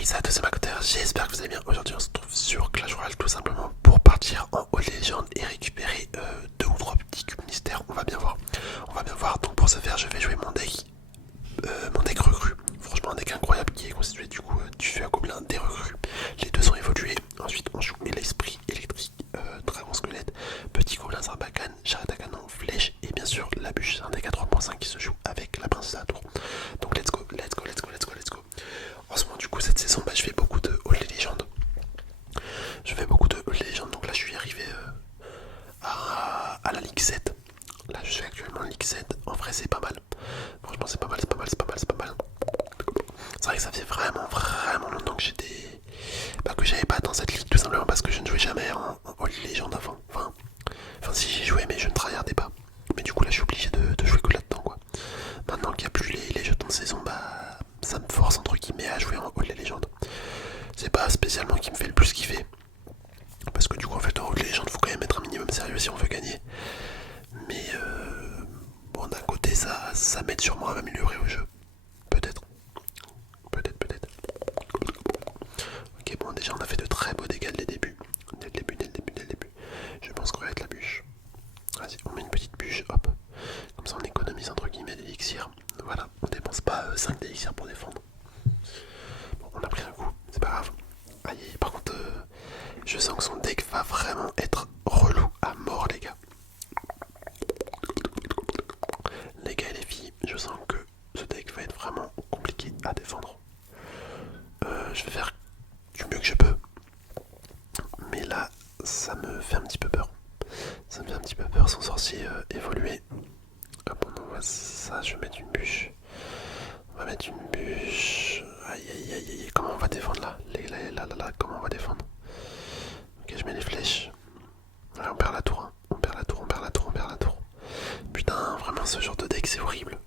Hey, ça tous c'est Macoteur, j'espère que vous allez bien. Aujourd'hui on se trouve sur Clash Royale tout simplement pour partir en Haute Légende et récupérer deux ou trois petits cubes mystères. On va bien voir. On va bien voir. Donc pour ce faire je vais jouer mon deck recrue. Franchement un deck incroyable qui est constitué du coup du feu à gobelin des recrues. Les deux sont évolués. Ensuite on joue l'esprit électrique, dragon squelette, petit gobelin sarbacane, charrette à canon, flèche et bien sûr la bûche. C'est un deck à 3.5 qui se joue avec la princesse à la tour. Donc let's go, let's go, let's go, let's go, let's go. En ce moment du coup cette saison je fais beaucoup de Haute Légende. Je fais beaucoup de Haute Légende, donc là je suis arrivé à la Ligue 7. Là je suis actuellement en Ligue 7. En vrai c'est pas mal. Franchement c'est pas mal, c'est pas mal, c'est pas mal, c'est pas mal. C'est vrai que ça fait vraiment longtemps que j'étais. Que j'avais pas dans cette ligue tout simplement parce que je ne jouais jamais en Haute Légende avant. Enfin si j'y jouais mais je ne tryhardais pas. Mais du coup là je suis obligé de jouer que là-dedans quoi. Maintenant qu'il n'y a plus les jetons de saison, ça me force entre guillemets à jouer en Haute Légende. C'est pas spécialement qui me fait le plus kiffer. Parce que du coup en fait en Haute Légende faut quand même être un minimum sérieux si on veut gagner. Mais bon d'un côté ça m'aide sûrement à m'améliorer au jeu. Peut-être. Peut-être. Ok bon déjà on a fait de très beaux dégâts dès le début. Dès le début. Je pense qu'on va être la bûche. Vas-y on met une petite bûche, hop. Comme ça on économise entre guillemets d'élixir. Voilà, on dépense pas 5 d'élixirs pour défendre. Bon on a pris un coup, c'est pas grave. Aïe, par contre je sens que son deck va vraiment être relou à mort les gars. Les gars et les filles, je sens que ce deck va être vraiment compliqué à défendre. Je vais faire du mieux que je peux. Mais là, ça me fait un petit peu peur. Ça me fait un petit peu peur son sorcier évolué. Hop, on envoie ça, je vais mettre une bûche. On va mettre une bûche. Aïe, comment on va défendre là? Là, comment on va défendre? Ok, je mets les flèches. Allez, on perd la tour, hein. On perd la tour. Putain, vraiment ce genre de deck c'est horrible.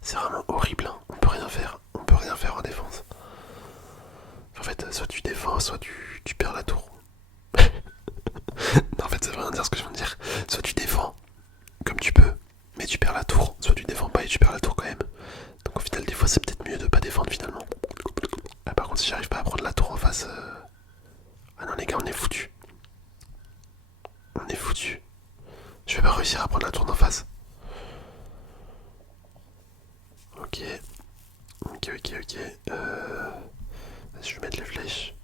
C'est vraiment horrible, hein. On peut rien faire en défense. En fait, soit tu défends, soit tu perds la tour. Non, en fait, ça veut rien dire ce que je viens de dire. Soit tu défends, comme tu peux, mais tu perds la tour. Soit tu défends pas et tu perds la tour quand même. Donc au final, des fois, c'est peut-être mieux de pas défendre finalement. Par contre, si j'arrive pas à prendre la tour en face... Ah non, les gars, on est foutus. On est foutus. Je vais pas réussir à prendre la tour d'en face. Ok. Je vais mettre les flèches.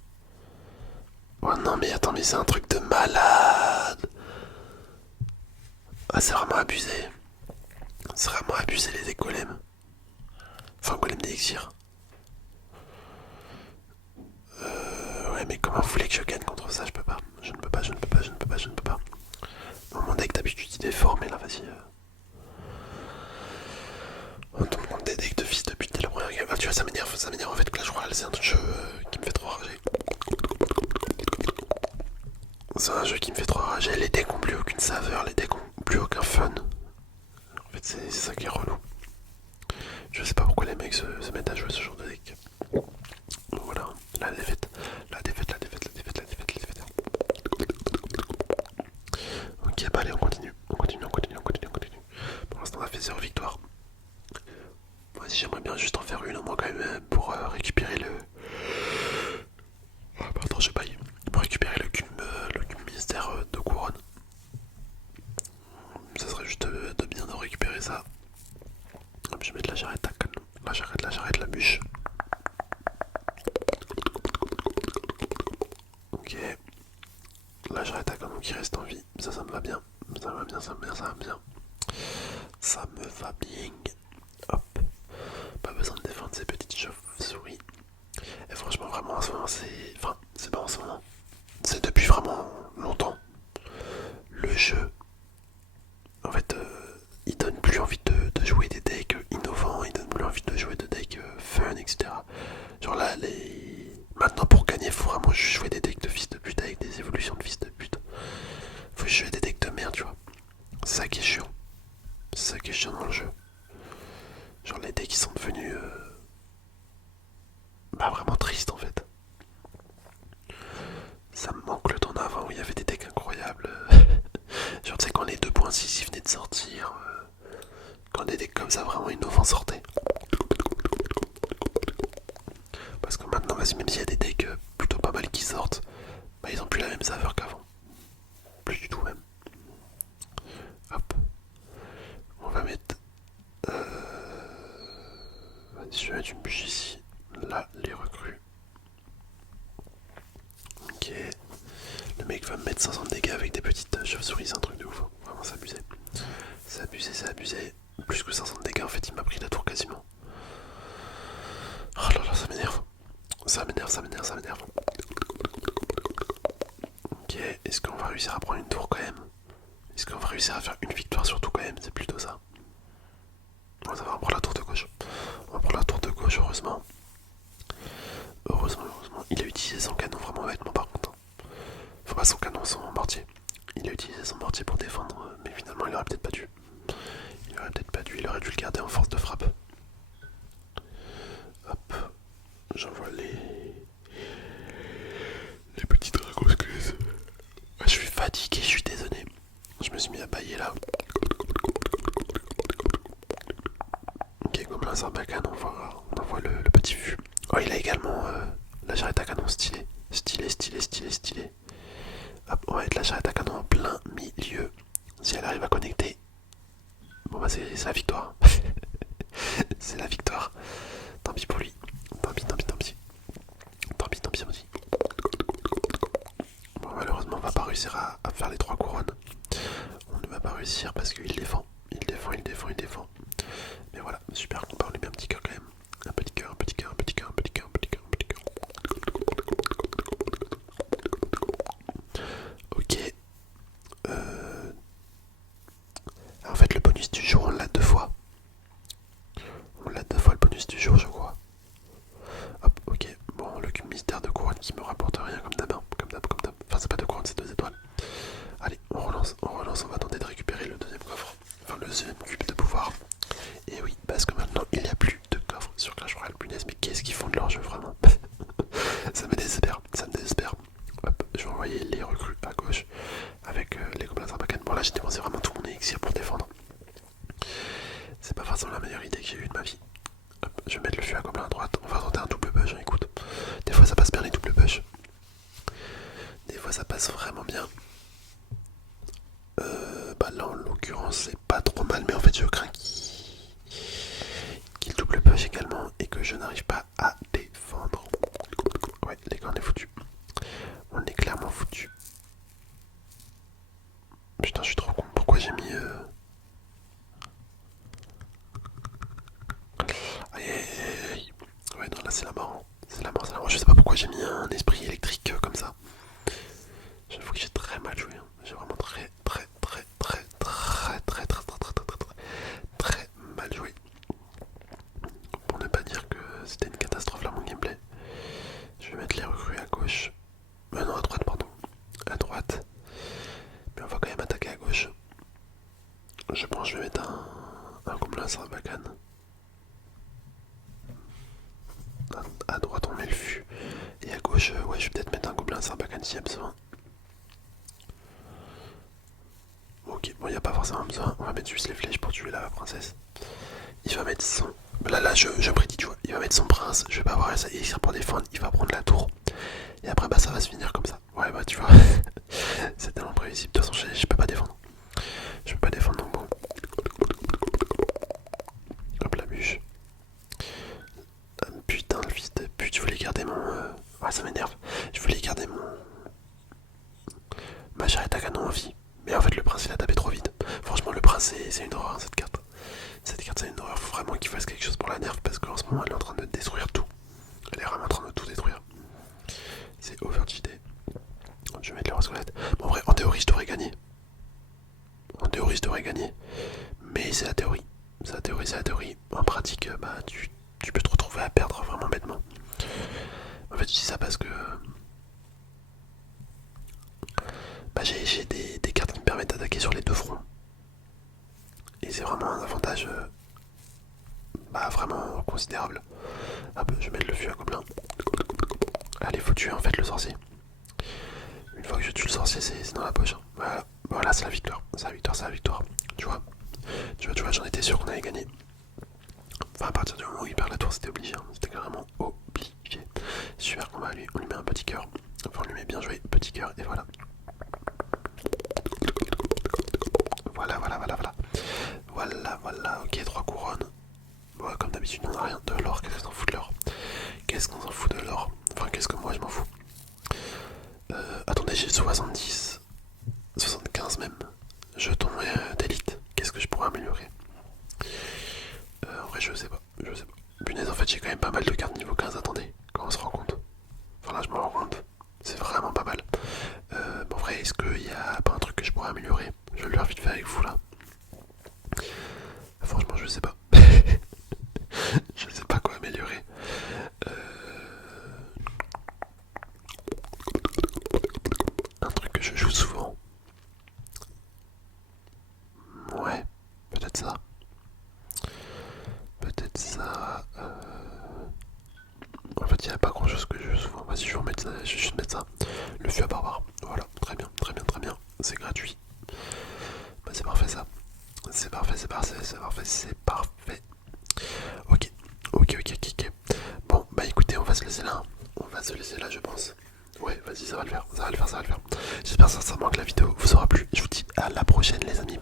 Oh non mais attends, mais c'est un truc de malade. Ah c'est vraiment abusé. C'est vraiment abusé les golems. Enfin golem d'élixir. Ouais mais comment vous voulez que je gagne contre ça? Je peux pas. Je ne peux pas. Bon, mon deck d'habitude il est fort mais là vas-y. On tombe contre des decks de fils de pute dès la première game. Ah tu vois ça m'énerve en fait. Clash Royale c'est un jeu qui me fait trop rager. C'est un jeu qui me fait trop rager. Les decks ont plus aucune saveur, les decks ont plus aucun fun. En fait c'est ça qui est relou. Je sais pas pourquoi les mecs se mettent à jouer ce genre de deck. Donc voilà, la défaite. Ok, bah allez, on continue. Pour l'instant, on a fait 0 victoire. Moi, si j'aimerais bien juste en faire une au moins quand même pour récupérer le. Oh, pardon, je baille. Pour récupérer le cube mystère de couronne. Ça serait juste de bien de récupérer ça. Hop, je vais mettre la jarrette à canon. La jarrette, la bûche. Ok. La jarrette à canon qui reste en vie. Ça me va bien. Ça me va bien. Hop. Pas besoin de défendre ces petites chauves-souris. Et franchement, vraiment, en ce moment, c'est. Enfin, c'est pas en ce moment. C'est depuis vraiment longtemps. Le jeu, en fait, il donne plus envie de jouer des decks innovants, il donne plus envie de jouer de decks fun, etc. Genre là, maintenant pour gagner, faut vraiment jouer des decks de fils de pute avec des évolutions de fils de pute. Faut jouer des decks de merde, tu vois. C'est ça qui est chiant. C'est ça qui est chiant dans le jeu. Genre les decks qui sont devenus vraiment tristes en fait. Ça me manque le temps d'avant où il y avait des decks incroyables. Genre tu sais quand les 2.6 ils venaient de sortir, quand des decks comme ça vraiment innovants sortaient. Parce que maintenant Vas-y, même s'il y a des decks plutôt pas mal qui sortent, bah ils ont plus la même saveur qu'avant. Plus du tout même. Hop. On va mettre... Vas-y, je vais mettre une bûche ici. Là, les recrues. Ok. Le mec va me mettre 500 de dégâts avec des petites chauves-souris, c'est un truc de ouf. Vraiment, c'est abusé. C'est abusé, c'est abusé. Plus que 500 de dégâts, en fait, il m'a pris la tour quasiment. Oh là là, ça m'énerve. Ça m'énerve, ça m'énerve, ça m'énerve. Ok, est-ce qu'on va réussir à prendre une tour quand même? Est-ce qu'on va réussir à faire une victoire surtout quand même? C'est plutôt ça. Bon, ça va, on prend la tour de gauche. On va prendre la tour de gauche, heureusement. Heureusement, heureusement. Il a utilisé son canon vraiment bêtement par contre. Faut pas son canon, son mortier. Il a utilisé son mortier pour défendre, mais finalement il aurait peut-être pas dû. Il aurait peut-être pas dû, il aurait dû le garder en force de frappe. Hop, j'envoie les petits dragons squelettes. Je suis fatigué, je suis désolé. Je me suis mis à bailler là. Ok, comme un sarbacane, on envoie le petit fût. Oh, il a également la jarrette à canon stylé. Stylé, stylé, stylé, stylé. Hop, on va mettre la jarrette à canon en plein milieu. Si elle arrive à connecter, bon bah c'est la victoire. C'est la victoire. Tant pis pour lui. Tant pis, tant pis, tant pis. Tant pis, tant pis, tant pis. Bon, malheureusement, on va pas réussir à faire les 3 couronnes. On ne va pas réussir parce qu'il défend. Il défend, il défend, il défend. Mais voilà, super combat, on lui met un petit cœur quand même. Un petit cœur, un petit cœur, un petit cœur, un petit cœur, un petit cœur, un petit cœur. Ok. En fait, le bonus du jour, on l'a 2 fois. On l'a 2 fois le bonus du jour, je crois. Hop, ok. Bon, le cube mystère de couronne qui me rapporte rien comme d'hab, hein. Comme d'hab, comme d'hab. Enfin, c'est pas de couronne, c'est 2 étoiles. Allez, on relance, on va tenter de récupérer le deuxième coffre. Enfin, le deuxième cube de pouvoir. Et oui, parce que maintenant, il n'y a plus de coffre sur Clash Royale. Punaise, mais qu'est-ce qu'ils font de leur jeu, vraiment? Ça me désespère, ça me désespère. Hop, je vais envoyer les recrues à gauche avec les gobelins Sarbacane. Bon, là, j'ai dépensé vraiment tout mon élixir pour défendre. C'est pas forcément la meilleure idée que j'ai eue de ma vie. Hop, je vais mettre le fût à gobelin à droite. On va tenter un double push, hein, écoute. Des fois, ça passe bien les double push. Des fois, ça passe vraiment bien. Bah là, en l'occurrence, c'est pas trop mal, mais en fait, je crains qu'il double push également et que je n'arrive pas à défendre. Ouais, les gars, on est foutus. On est clairement foutus. Putain, je suis trop con. Pourquoi j'ai mis... Aïe, aïe, aïe. Ouais, non, là, c'est la mort. C'est la mort, c'est la mort. Je sais pas pourquoi j'ai mis un esprit électrique comme ça. J'avoue que j'ai très mal joué. Hein. J'ai vraiment très mal joué. Pour ne pas dire que c'était une catastrophe là mon gameplay. Je vais mettre les recrues à gauche. Non, à droite, pardon. À droite. Mais on va quand même attaquer à gauche. Je pense que je vais mettre un gobelin Sarbacane. À droite, on met le fût. Et à gauche, ouais, je vais peut-être mettre un gobelin Sarbacane s'il y a besoin. Ok, bon, il n'y a pas forcément besoin. On va mettre juste les flèches pour tuer la princesse. Il va mettre son... Là, je prédis, tu vois. Il va mettre son prince. Je vais pas avoir ça. Il sert pour défendre. Il va prendre la tour. Et après, bah, ça va se finir comme ça. Ouais, bah, tu vois. C'est tellement prévisible. De toute façon, je peux pas défendre. Je peux pas défendre, donc bon. Hop, la bûche. Putain, le fils de pute. Je voulais garder mon... Ouais, ça m'énerve. Je voulais garder ma charrette à canon en vie. Mais en fait, le prince, il a tapé trop vite. Franchement, le prince, c'est une horreur, cette carte. Cette carte, c'est une horreur. Faut vraiment qu'il fasse quelque chose pour la nerf parce qu'en ce moment, elle est en train de détruire tout. Elle est vraiment en train de tout détruire. C'est overcheaté. Je vais mettre le roi squelette. Bon, en vrai, en théorie, je devrais gagner. En théorie, je devrais gagner. Mais c'est la théorie. C'est la théorie, c'est la théorie. En pratique, bah, tu peux te retrouver à perdre vraiment bêtement. En fait, je dis ça parce que... Bah, j'ai des cartes qui me permettent d'attaquer sur les deux fronts. Et c'est vraiment un avantage... bah, vraiment considérable. Hop, je vais mettre le fût à gobelin. Allez, faut tuer en fait le sorcier. Une fois que je tue le sorcier, c'est dans la poche. Voilà, voilà, c'est la victoire. C'est la victoire, c'est la victoire. Tu vois, j'en étais sûr qu'on allait gagner. Enfin, à partir du moment où il perd la tour, c'était obligé. Hein. C'était carrément obligé. modifié. Super combat, on lui met un petit cœur. Enfin, on lui met bien joué, petit cœur, et voilà. Voilà, voilà, voilà, voilà. Voilà, voilà, ok, 3 couronnes. Ouais, comme d'habitude, on n'a rien de l'or. Qu'est-ce qu'on s'en fout de l'or? Qu'est-ce qu'on s'en fout de l'or? Enfin, qu'est-ce que moi je m'en fous? Attendez, j'ai 70, 75 même. Jetons d'élite. Qu'est-ce que je pourrais améliorer? En vrai, je sais pas. Je sais pas. Punaise, en fait, j'ai quand même pas mal de cartes niveau 15. Attendez, quand on se rend compte. Enfin, là, je me rends compte. C'est vraiment pas mal. En vrai, est-ce qu'il y a pas un truc que je pourrais améliorer? Je vais le faire vite fait avec vous là. Franchement, je sais pas. Je sais pas quoi améliorer. Un truc que je joue souvent. Ouais, peut-être ça. Peut-être ça. En fait, il n'y a pas grand chose que je joue souvent. Vas-y, je vais remettre ça. Je vais juste mettre ça. Le fût à barbare. Voilà, très bien, très bien, très bien. C'est gratuit. Bah, c'est parfait ça. C'est parfait, c'est parfait, c'est parfait, c'est parfait. Ok, ok, ok, ok, ok. Bon, bah écoutez, on va se laisser là. On va se laisser là, je pense. Ouais, vas-y, ça va le faire, ça va le faire, ça va le faire. J'espère sincèrement que la vidéo vous aura plu. Je vous dis à la prochaine, les amis.